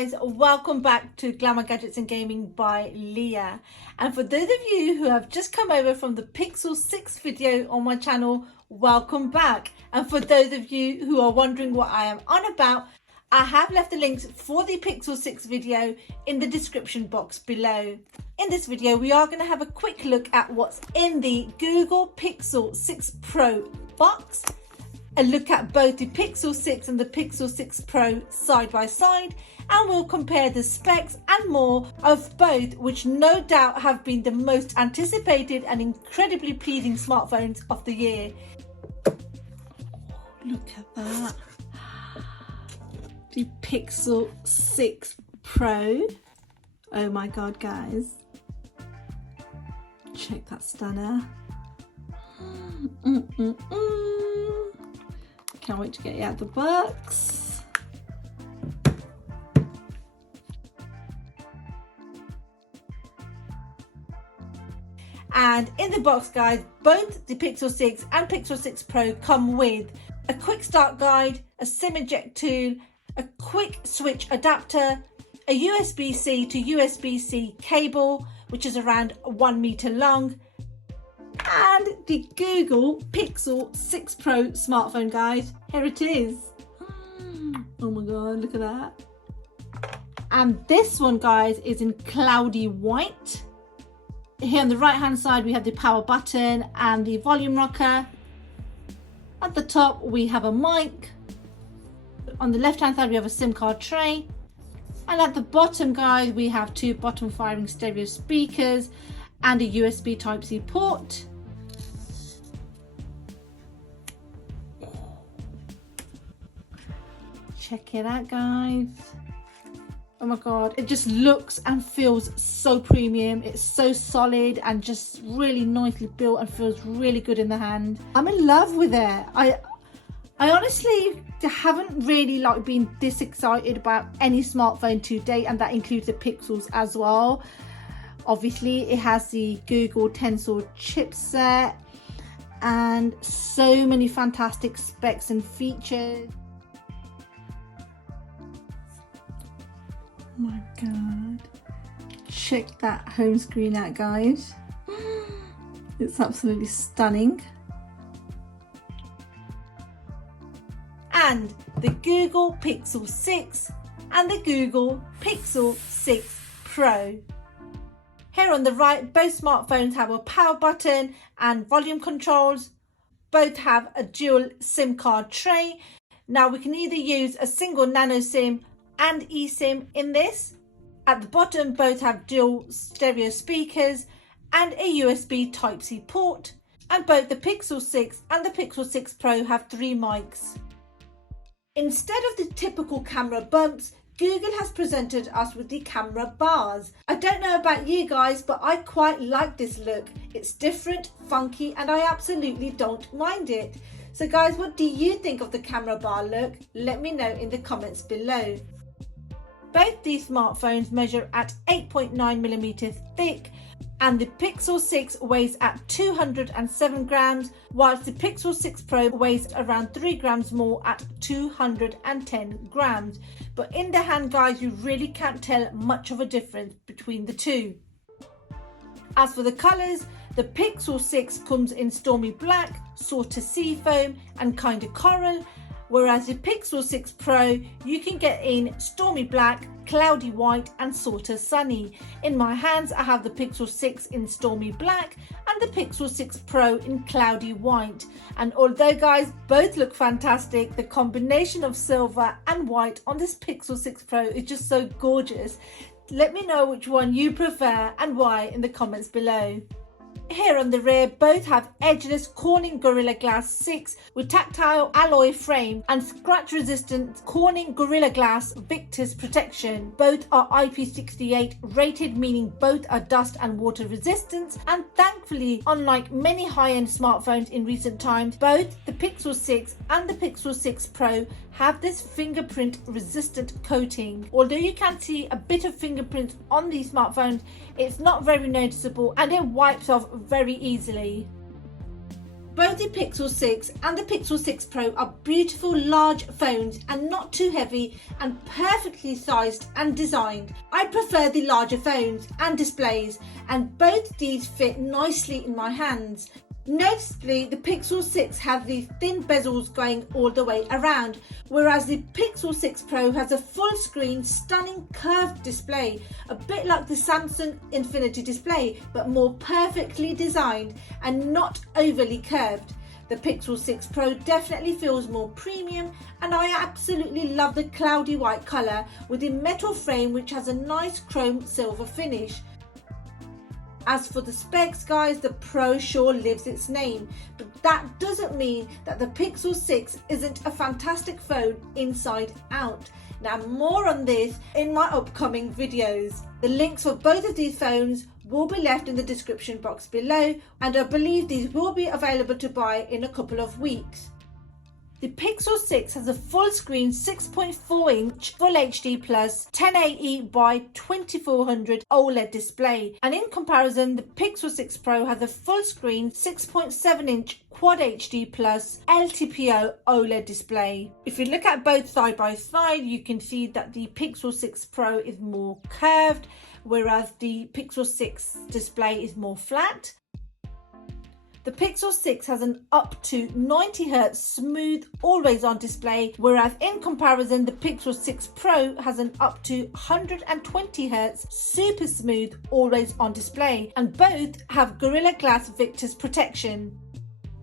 guys, welcome back to Glamour Gadgets and Gaming by Leah. And for those of you who have just come over from the Pixel 6 video on my channel, welcome back. And for those of you who are wondering what I am on about, I have left the links for the Pixel 6 video in the description box below. In this video, we are going to have a quick look at what's in the Google Pixel 6 Pro box. A look at both the Pixel 6 and the Pixel 6 Pro side by side, and we'll compare the specs and more of both, which no doubt have been the most anticipated and incredibly pleasing smartphones of the year. Look at that. The Pixel 6 Pro. Oh my god, guys. Check that stunner. Can't wait to get it out of the box. And in the box, guys, both the Pixel 6 and Pixel 6 Pro come with a quick start guide, a SIM eject tool, a quick switch adapter, a USB-C to USB-C cable, which is around 1 meter long, and the Google Pixel 6 Pro smartphone, guys. Here it is. Oh my god, look at that. And this one, guys, is in cloudy white. Here on the right hand side we have the power button and the volume rocker. At the top we have a mic. On the left hand side we have a SIM card tray. And at the bottom, guys, we have two bottom firing stereo speakers and a USB Type-C port. Check it out, guys. Oh my god, it just looks and feels so premium. It's so solid and just really nicely built and feels really good in the hand. I'm in love with it. I honestly haven't really been this excited about any smartphone to date, and that includes the Pixels as well. Obviously it has the Google Tensor chipset and so many fantastic specs and features. Oh my god, check that home screen out, guys. It's absolutely stunning. And the Google Pixel 6 and the Google Pixel 6 Pro. Here on the right, both smartphones have a power button and volume controls. Both have a dual SIM card tray. Now we can either use a single nano SIM and eSIM in this. At the bottom, both have dual stereo speakers and a USB Type-C port. And both the Pixel 6 and the Pixel 6 Pro have 3 mics. Instead of the typical camera bumps, Google has presented us with the camera bars. I don't know about you guys, but I quite like this look. It's different, funky, and I absolutely don't mind it. So guys, what do you think of the camera bar look? Let me know in the comments below. Both these smartphones measure at 8.9mm thick, and the Pixel 6 weighs at 207 grams, whilst the Pixel 6 Pro weighs around 3 grams more at 210 grams. But in the hand, guys, you really can't tell much of a difference between the two. As for the colours, the Pixel 6 comes in stormy black, sort of seafoam and kind of coral, whereas the Pixel 6 Pro you can get in stormy black, cloudy white and sort of sunny. In my hands I have the Pixel 6 in stormy black and the Pixel 6 Pro in cloudy white. And although, guys, both look fantastic, the combination of silver and white on this Pixel 6 Pro is just so gorgeous. Let me know which one you prefer and why in the comments below. Here on the rear, both have edgeless Corning Gorilla Glass 6 with tactile alloy frame and scratch resistant Corning Gorilla Glass Victus protection. Both are IP68 rated, meaning both are dust and water resistant, and thankfully, unlike many high-end smartphones in recent times, both the Pixel 6 and the Pixel 6 Pro have this fingerprint resistant coating. Although you can see a bit of fingerprints on these smartphones, it's not very noticeable and it wipes off very easily. Both the Pixel 6 and the Pixel 6 Pro are beautiful large phones and not too heavy and perfectly sized and designed. I prefer the larger phones and displays, and both these fit nicely in my hands. Noticeably, the Pixel 6 has these thin bezels going all the way around, whereas the Pixel 6 Pro has a full screen, stunning curved display, a bit like the Samsung Infinity display, but more perfectly designed and not overly curved. The Pixel 6 Pro definitely feels more premium, and I absolutely love the cloudy white colour with the metal frame, which has a nice chrome silver finish. As for the specs, guys, the Pro sure lives its name, but that doesn't mean that the Pixel 6 isn't a fantastic phone inside out. Now, more on this in my upcoming videos. The links for both of these phones will be left in the description box below, and I believe these will be available to buy in a couple of weeks. The Pixel 6 has a full screen 6.4 inch Full HD Plus 1080 by 2400 OLED display, and in comparison the Pixel 6 Pro has a full screen 6.7 inch Quad HD Plus LTPO OLED display. If you look at both side by side, you can see that the Pixel 6 Pro is more curved, whereas the Pixel 6 display is more flat. The Pixel 6 has an up to 90Hz smooth always on display, whereas in comparison the Pixel 6 Pro has an up to 120Hz super smooth always on display, and both have Gorilla Glass Victus protection.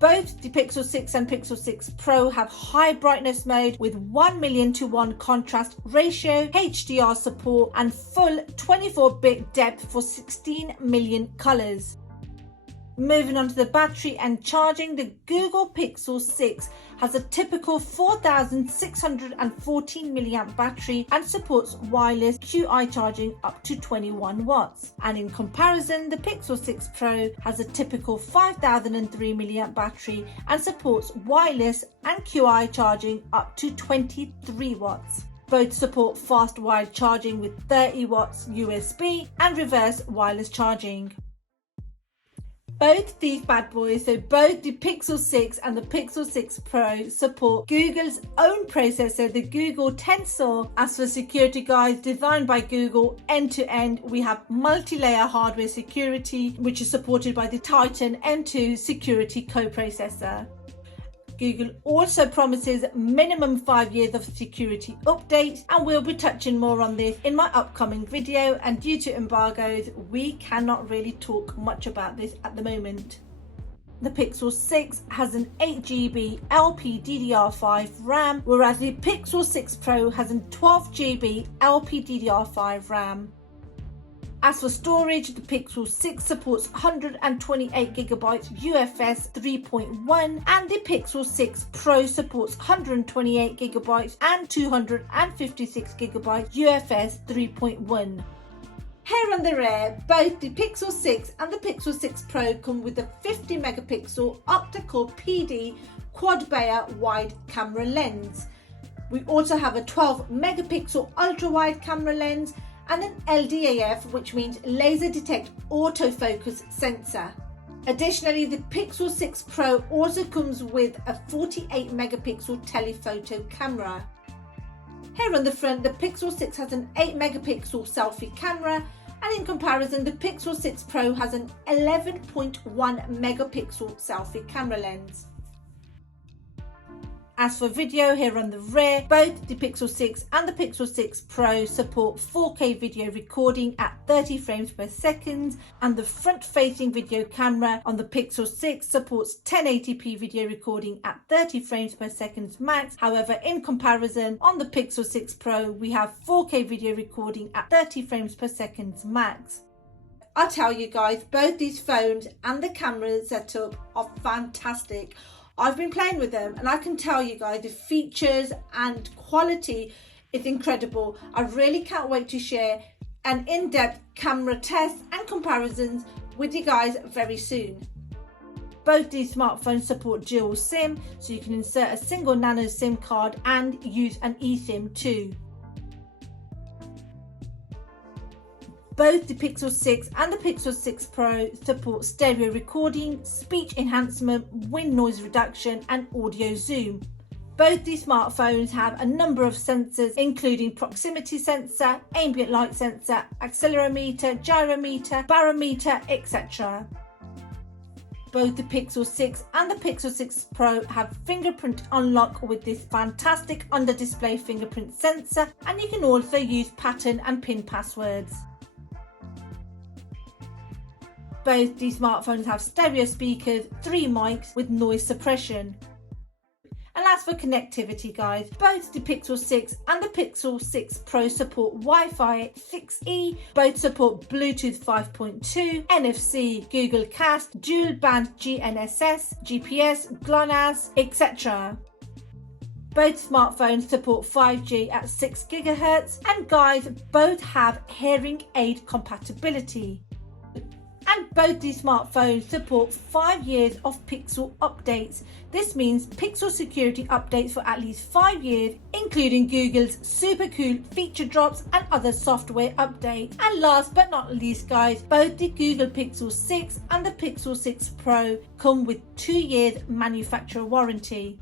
Both the Pixel 6 and Pixel 6 Pro have high brightness mode with 1,000,000:1 contrast ratio, HDR support, and full 24-bit depth for 16 million colors. Moving on to the battery and charging, the Google Pixel 6 has a typical 4614 mAh battery and supports wireless QI charging up to 21 watts. And in comparison, the Pixel 6 Pro has a typical 5003 mAh battery and supports wireless and QI charging up to 23 watts. Both support fast wired charging with 30 watts USB and reverse wireless charging. Both these bad boys, so both the Pixel 6 and the Pixel 6 Pro, support Google's own processor, the Google Tensor. As for security, guys, designed by Google end to end, we have multi-layer hardware security, which is supported by the Titan M2 security coprocessor. Google also promises minimum 5 years of security updates, and we'll be touching more on this in my upcoming video, and due to embargoes we cannot really talk much about this at the moment. The Pixel 6 has an 8GB LPDDR5 RAM, whereas the Pixel 6 Pro has a 12GB LPDDR5 RAM. As for storage, the Pixel 6 supports 128GB UFS 3.1 and the Pixel 6 Pro supports 128GB and 256GB UFS 3.1. Here on the rear, both the Pixel 6 and the Pixel 6 Pro come with a 50MP optical PD quad Bayer wide camera lens. We also have a 12MP ultra wide camera lens and an LDAF, which means laser detect autofocus sensor. Additionally, the Pixel 6 Pro also comes with a 48MP telephoto camera. Here on the front, the Pixel 6 has an 8MP selfie camera, and in comparison, the Pixel 6 Pro has an 11.1MP selfie camera lens. As for video, here on the rear, both the Pixel 6 and the Pixel 6 Pro support 4K video recording at 30 frames per second, and the front-facing video camera on the Pixel 6 supports 1080p video recording at 30 frames per second max. However, in comparison, on the Pixel 6 Pro, we have 4K video recording at 30 frames per second max. I tell you guys, both these phones and the camera setup are fantastic. I've been playing with them and I can tell you guys the features and quality is incredible. I really can't wait to share an in-depth camera test and comparisons with you guys very soon. Both these smartphones support dual SIM, so you can insert a single nano SIM card and use an eSIM too. Both the Pixel 6 and the Pixel 6 Pro support stereo recording, speech enhancement, wind noise reduction and audio zoom. Both these smartphones have a number of sensors including proximity sensor, ambient light sensor, accelerometer, gyrometer, barometer, etc. Both the Pixel 6 and the Pixel 6 Pro have fingerprint unlock with this fantastic under-display fingerprint sensor, and you can also use pattern and PIN passwords. Both these smartphones have stereo speakers, 3 mics with noise suppression. And as for connectivity guys, both the Pixel 6 and the Pixel 6 Pro support Wi-Fi 6E, both support Bluetooth 5.2, NFC, Google Cast, dual band GNSS, GPS, GLONASS, etc. Both smartphones support 5G at 6 GHz, and guys, both have hearing aid compatibility. And both these smartphones support 5 years of Pixel updates. This means Pixel security updates for at least 5 years, including Google's super cool feature drops and other software updates. And last but not least guys, both the Google Pixel 6 and the Pixel 6 Pro come with 2 years manufacturer warranty.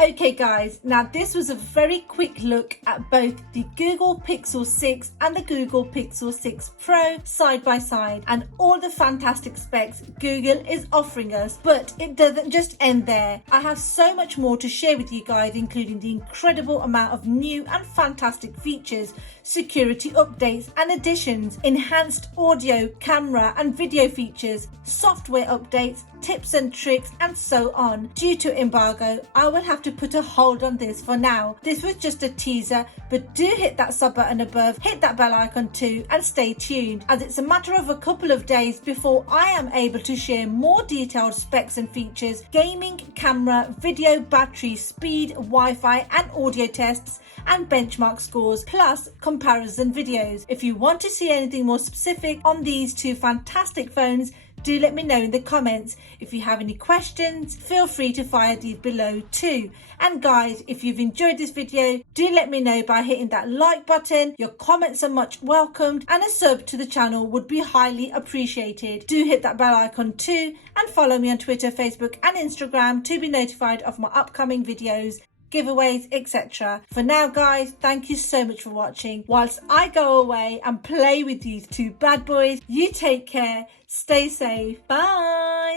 Okay guys, now this was a very quick look at both the Google Pixel 6 and the Google Pixel 6 Pro side by side and all the fantastic specs Google is offering us. But it doesn't just end there. I have so much more to share with you guys, including the incredible amount of new and fantastic features, security updates and additions, enhanced audio, camera and video features, software updates, tips and tricks and so on. Due to embargo, I will have to put a hold on this for now. This was just a teaser, but do hit that sub button above, hit that bell icon too, and stay tuned, as it's a matter of a couple of days before I am able to share more detailed specs and features, gaming, camera, video, battery, speed, Wi-Fi and audio tests and benchmark scores, plus comparison videos. If you want to see anything more specific on these two fantastic phones, do let me know in the comments. If you have any questions, feel free to fire these below too. And guys, if you've enjoyed this video, do let me know by hitting that like button. Your comments are much welcomed, and a sub to the channel would be highly appreciated. Do hit that bell icon too, and follow me on Twitter, Facebook and Instagram to be notified of my upcoming videos, giveaways, etc. For now guys, thank you so much for watching. Whilst I go away and play with these two bad boys, you take care, stay safe, bye.